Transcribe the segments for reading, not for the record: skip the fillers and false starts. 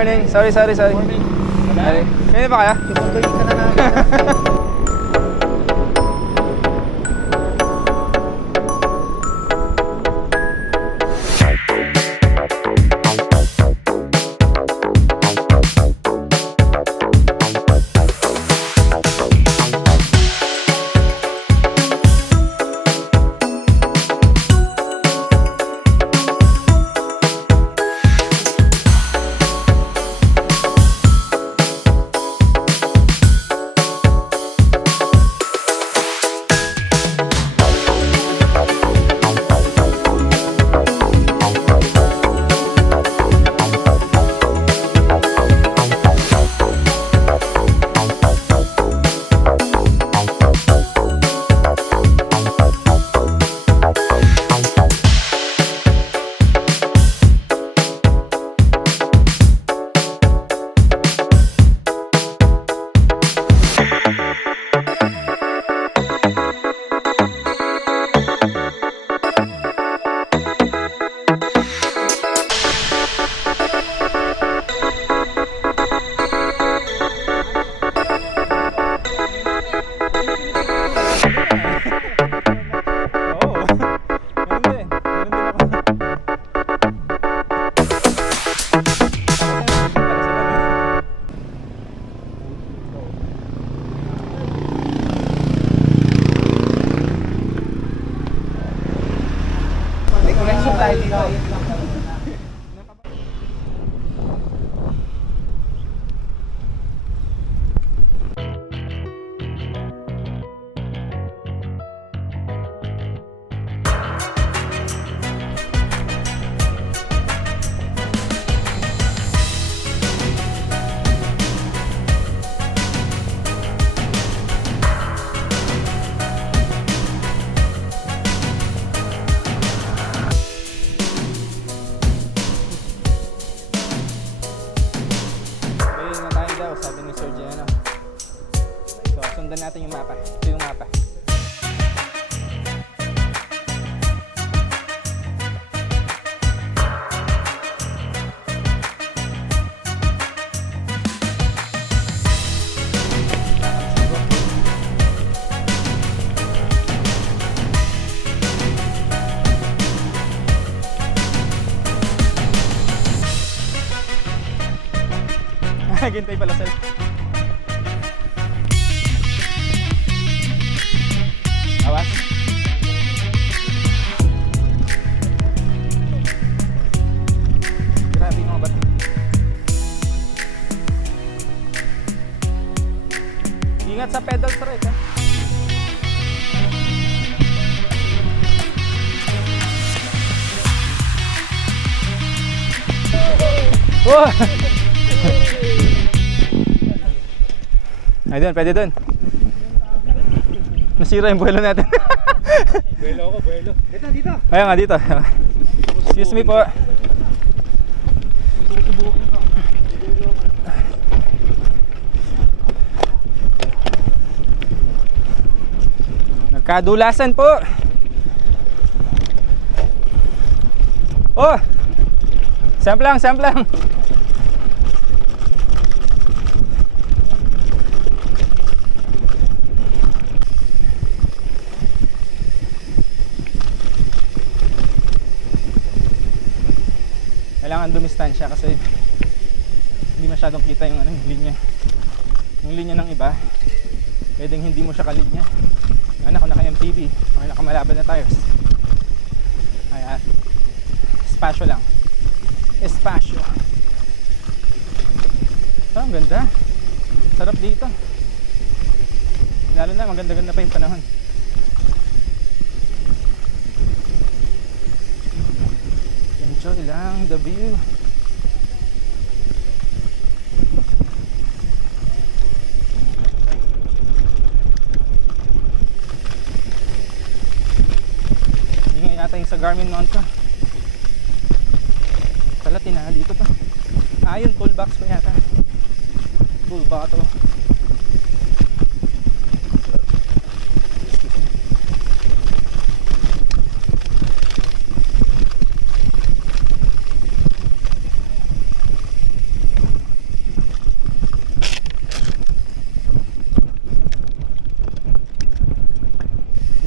morning. Sorry. Morning. Kaya ba kaya? Tutuloy ka na namin. Sabi ni Sir Giano. So, sundan natin yung mapa. Ito yung mapa. Naghintay pala sir. Awas. Grabe yung mga bato. Ingat sa pedal strike ha. Oh! Ay doon, pwede doon. Nasira yung buwelo natin. Buwelo ako, buwelo. Dito. Ayun nga, dito. Excuse me po. Nagkadulasan po. Oh! Samplang. Kailangan dumistansya kasi hindi masyadong kita yung linya. Yung linya ng iba, pwedeng hindi mo siya kalinya. Yung anak ko naka MTB, or nakamalaban na tires. Kaya espasyo lang. Espasyo. Oh, ang ganda. Sarap dito. Lalo na maganda-ganda pa yung panahon. Enjoy lang the view. Hindi nga yata yung sa Garmin mount ko. Pala tinali ko to. Yun, toolbox ko yata. Tool bottle.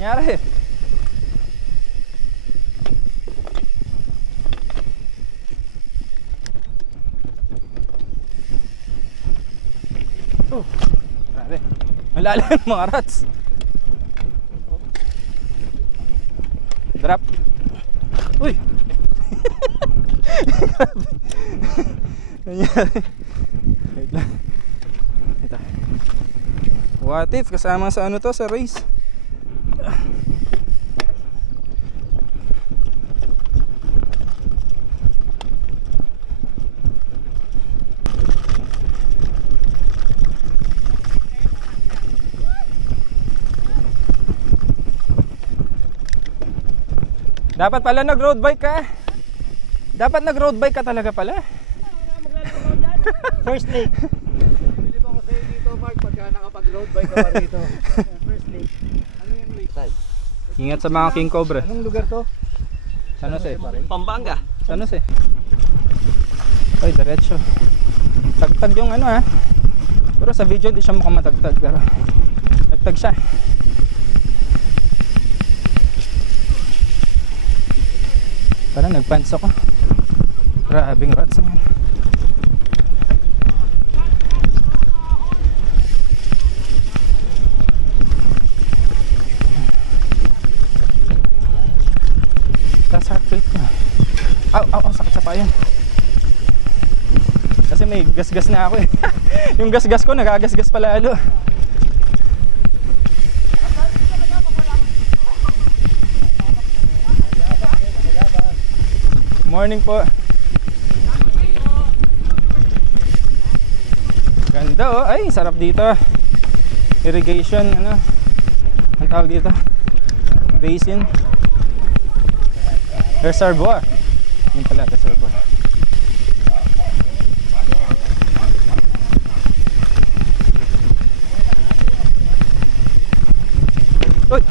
Nangyari. Oh, grabe. Ang lalim mga rats. Drop. Uy. Grabe. Nangyari. Wait lang. Ito. What if kasama sa ano to, sa race? Dapat pala nag-road bike ka. Dapat nag-road bike ka talaga pala. First lake. Bilib ako sa'yo dito, Mark, pagka nakapag-road bike ka pa rito. First lake. Ano yung lake? Ingat sa mga king cobra. Anong lugar to? San Jose. Pampanga. San Jose. Ay, diretso. Tagtag yung ano ha. Pero sa video di siya mukhang matagtag. Pero tagtag siya. Parang nagpants ako. Grabing rats na yan. Tapos heart rate niya. Aw, sakit sa payan. Kasi may gasgas na ako eh. Yung gasgas ko nagagasgas pa lalo. Morning po. Ganda oh. Ay, sarap dito. Irrigation, ano? Ang tawag dito? Basin. Reservoir. Yun pala, reservoir. Uy!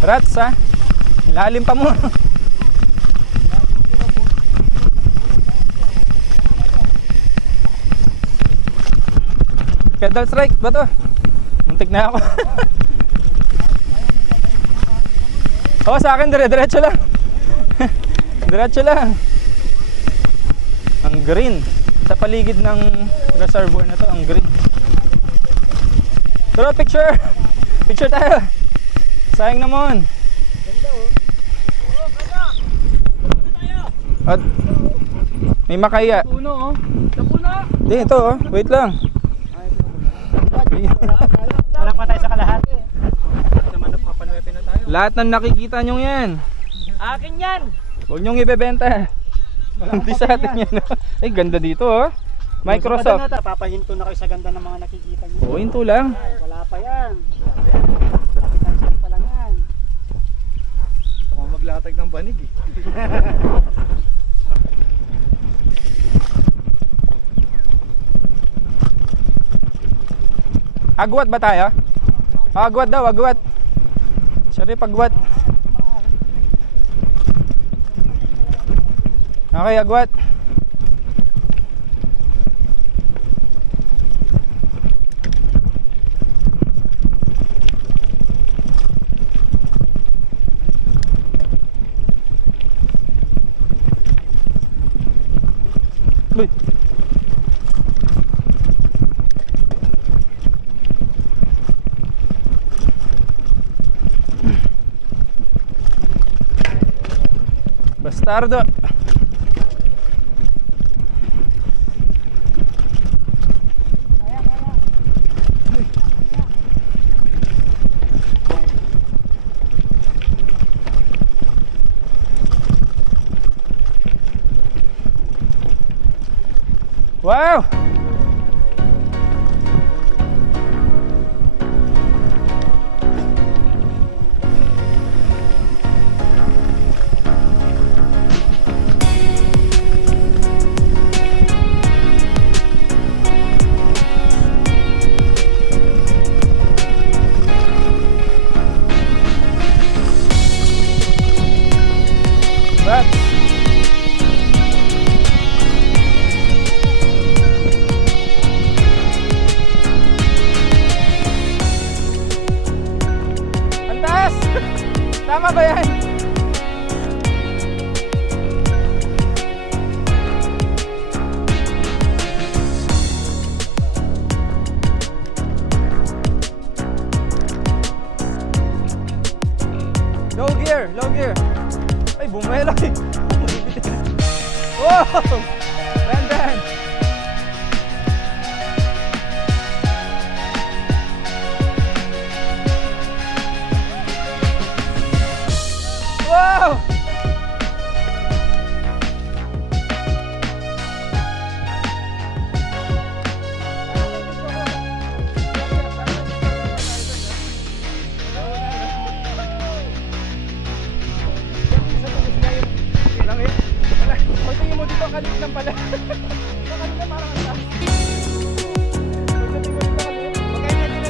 Rats ha? Lalim pa mo. Pedal strike ba to? Muntik na ako. Oo, sa akin dire-diretso lang. Diretso lang. Ang green. Sa paligid ng reservoir na to, ang green. Pero picture. Picture tayo. Sayang naman. Ganda oh. Oh, ganda. Tayo. At may makaya. Puno oh. Sa puno. Hindi, ito oh. Wait lang. Wala pa tayo sa kalahati. Naman napapanuepe na tayo. Lahat ng nakikita nyo yan. Akin yan. Huwag nyong ibebenta. Hindi sa atin yan. Ay, ganda dito oh. Microsoft. Papahinto na kayo sa ganda ng mga nakikita niyo. Oo, hinto lang. Wala pa yan. Kapitan pa lang yan. Gusto ko maglatag ng banig eh. Agwat ba tayo? Agwat daw, agwat. Sorry, pagwat. Okay, agwat. Uy. Bastardo. Wow! Rats! Tama ba yan? Low gear, low gear. Ay, bumelo eh. Wow! Randan! Wow! Pagtingin mo dito, kalit lang pala. Kalit na parang ang taas. Pagtingin mo dito, kalit. Magkaya lang.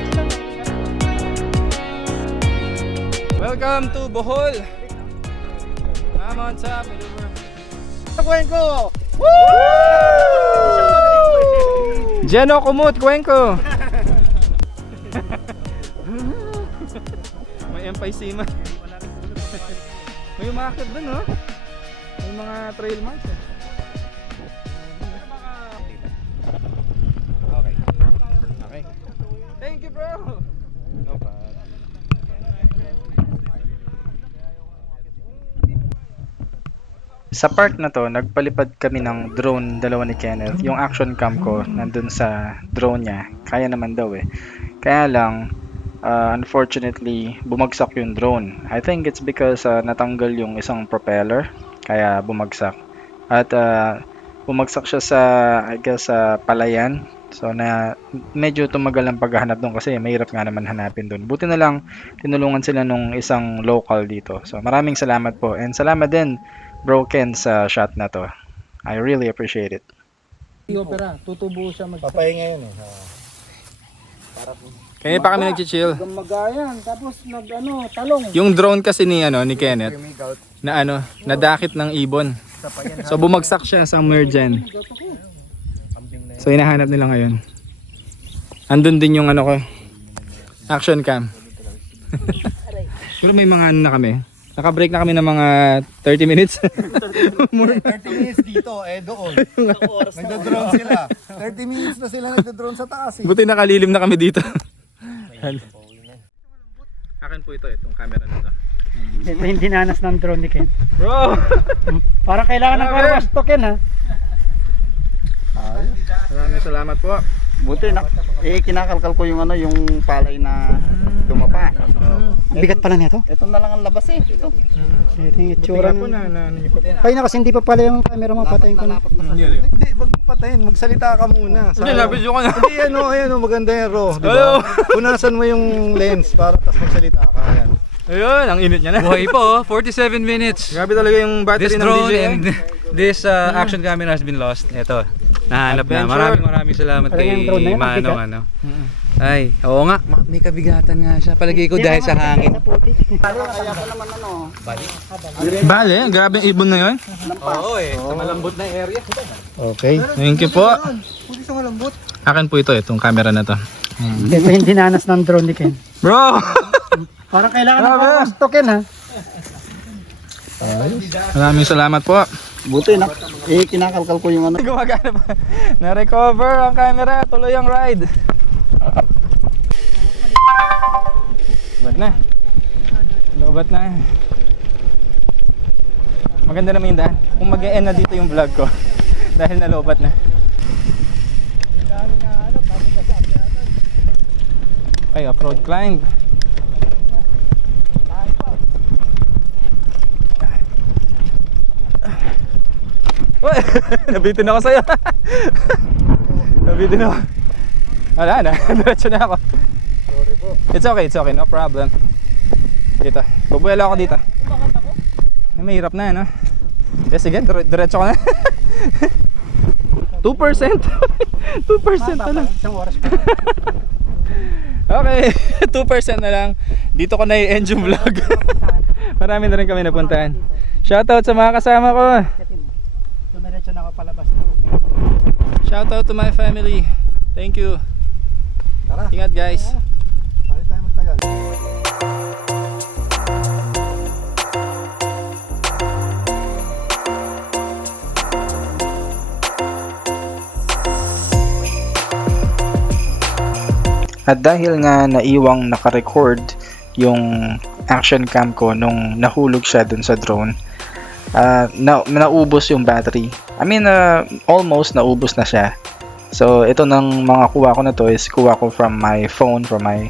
Welcome to Bohol. I'm on top. Kuwenko! Jeno Kumut, Kuwenko. May emphysema. May umakit dun, oh. May mga trail marks, eh. Okay. Okay. Thank you, bro. No problem. Sa part na to, nagpalipad kami ng drone, dalawa ni Kenneth. Yung action cam ko, nandun sa drone niya. Kaya naman daw eh. Kaya lang, unfortunately, bumagsak yung drone. I think it's because natanggal yung isang propeller. Kaya bumagsak. At bumagsak siya sa, I guess, sa palayan. So na medyo tumagal ang paghahanap doon kasi mahirap nga naman hanapin doon. Buti na lang tinulungan sila nung isang local dito. So maraming salamat po. And salamat din Bro Ken sa shot na to. I really appreciate it. Opera, tutubo siya Papahinga yun eh. Kaya pa kami nag-chill. Gamagayan, tapos talong. Yung drone kasi ni Kenneth na nadakit ng ibon. So bumagsak siya somewhere dyan. So hinahanap nila ngayon. Andun din yung ko, action cam. Pero may mga na kami. Naka-break na kami ng mga 30 minutes. 30 minutes dito, doon. Nagdo-drone sila. 30 minutes na sila nagdo-drone sa taas eh. Buti nakalilim na kami dito. Akin po itong camera na to. Ito yung dinanas ng drone ni Ken. Bro! Parang kailangan ng karwas to, Ken, ha? Maraming salamat po. Buti na, kinakalkal ko yung yung palay na dumapa. Bigat pala nito. Ito na lang ang labas eh. Ito. Ito yung itsura po na. niyo pa po. Kaya na kasi hindi pa pala yung camera mo, patayin ko na. Hindi, Wag mo patayin, magsalita ka muna. nabidyo ko na. Hindi, ayan maganda yung raw. Diba? Punasan mo yung lens para tas magsalita ka. Ayan. Ayun, ang init niya na. Buhay po, 47 minutes. Grabe talaga yung battery This ng drone DJI. and this action camera has been lost. Ito, nahanap na. Adventure. Maraming salamat Talaga kay yung drone na yun, ang bigat. Manong Ay, oo nga, may kabigatan nga siya. Palagay ko dahil sa hangin. Bale, grabe yung ibon na yun. Oo sa malambot na area. Okay. Thank you po. Pwede sa malambot. Akin po itong camera na to. Ito yung dinanas ng drone ni Ken. Bro! Parang kailangan ng karwas to, Ken, ha? Maraming salamat po. Buti na, kinakalkal ko yung Gumagana pa. Na-recover ang camera. Tuloy ang ride. Lobat na. Lobat na. Maganda naman yung daan. Kung mag-e-end na dito yung vlog ko. Dahil nalobat na. Ay, off-road climb. Uy! Nabitin ako sa'yo. Nabitin ako. Wala na, diretso na ako. Sorry po. It's okay, no problem. Dito, bubuelo ako dito. Ay, mahirap na, no? Yes, sige, diretso ko na. 2%. 2% na lang. Isang oras pa. Okay, 2% na lang. Dito ko na i-end yung vlog. Marami na rin kami napuntahan. Shoutout sa mga kasama ko. Dumiretso na ako palabas. Shoutout to my family. Thank you. Tara. Ingat guys. Pwede tayo magtagal. At dahil nga naiwang nakarecord yung action cam ko nung nahulog siya dun sa drone, naubos yung battery. I mean, almost naubos na siya. So, ito ng mga kuha ko na to is kuha ko from my phone, from my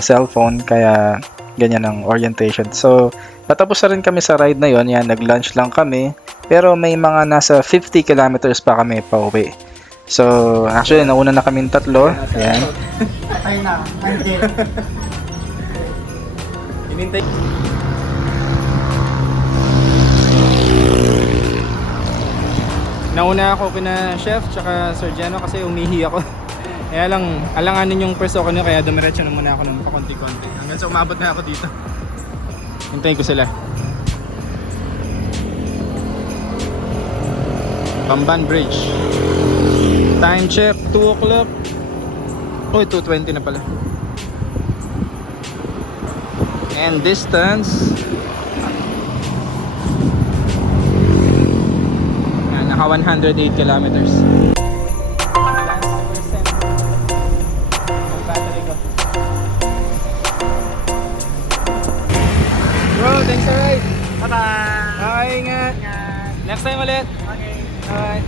cellphone, kaya ganyan ang orientation. So, patapos na rin kami sa ride na yon. Yan, nag-lunch lang kami, pero may mga nasa 50 kilometers pa kami pa uwi. So, actually, nauna na kaming tatlo. Yan. Patay na. Hindi. Hinintay. Nauna ako kina chef tsaka Sir Jano kasi umihi ako. Kaya lang, alanganin yung preso ko niya, kaya dumiretso na muna ako ng pakonti-konti. Hanggang sa umabot na ako dito. Hintayin ko sila. Bamban Bridge. Time check, 2 o'clock. Uy, 2:20 na pala. And distance, naka 108 kilometers. Bro, thanks alright. Bye-bye! Bye, ingat. Next time ulit. Okay. Bye.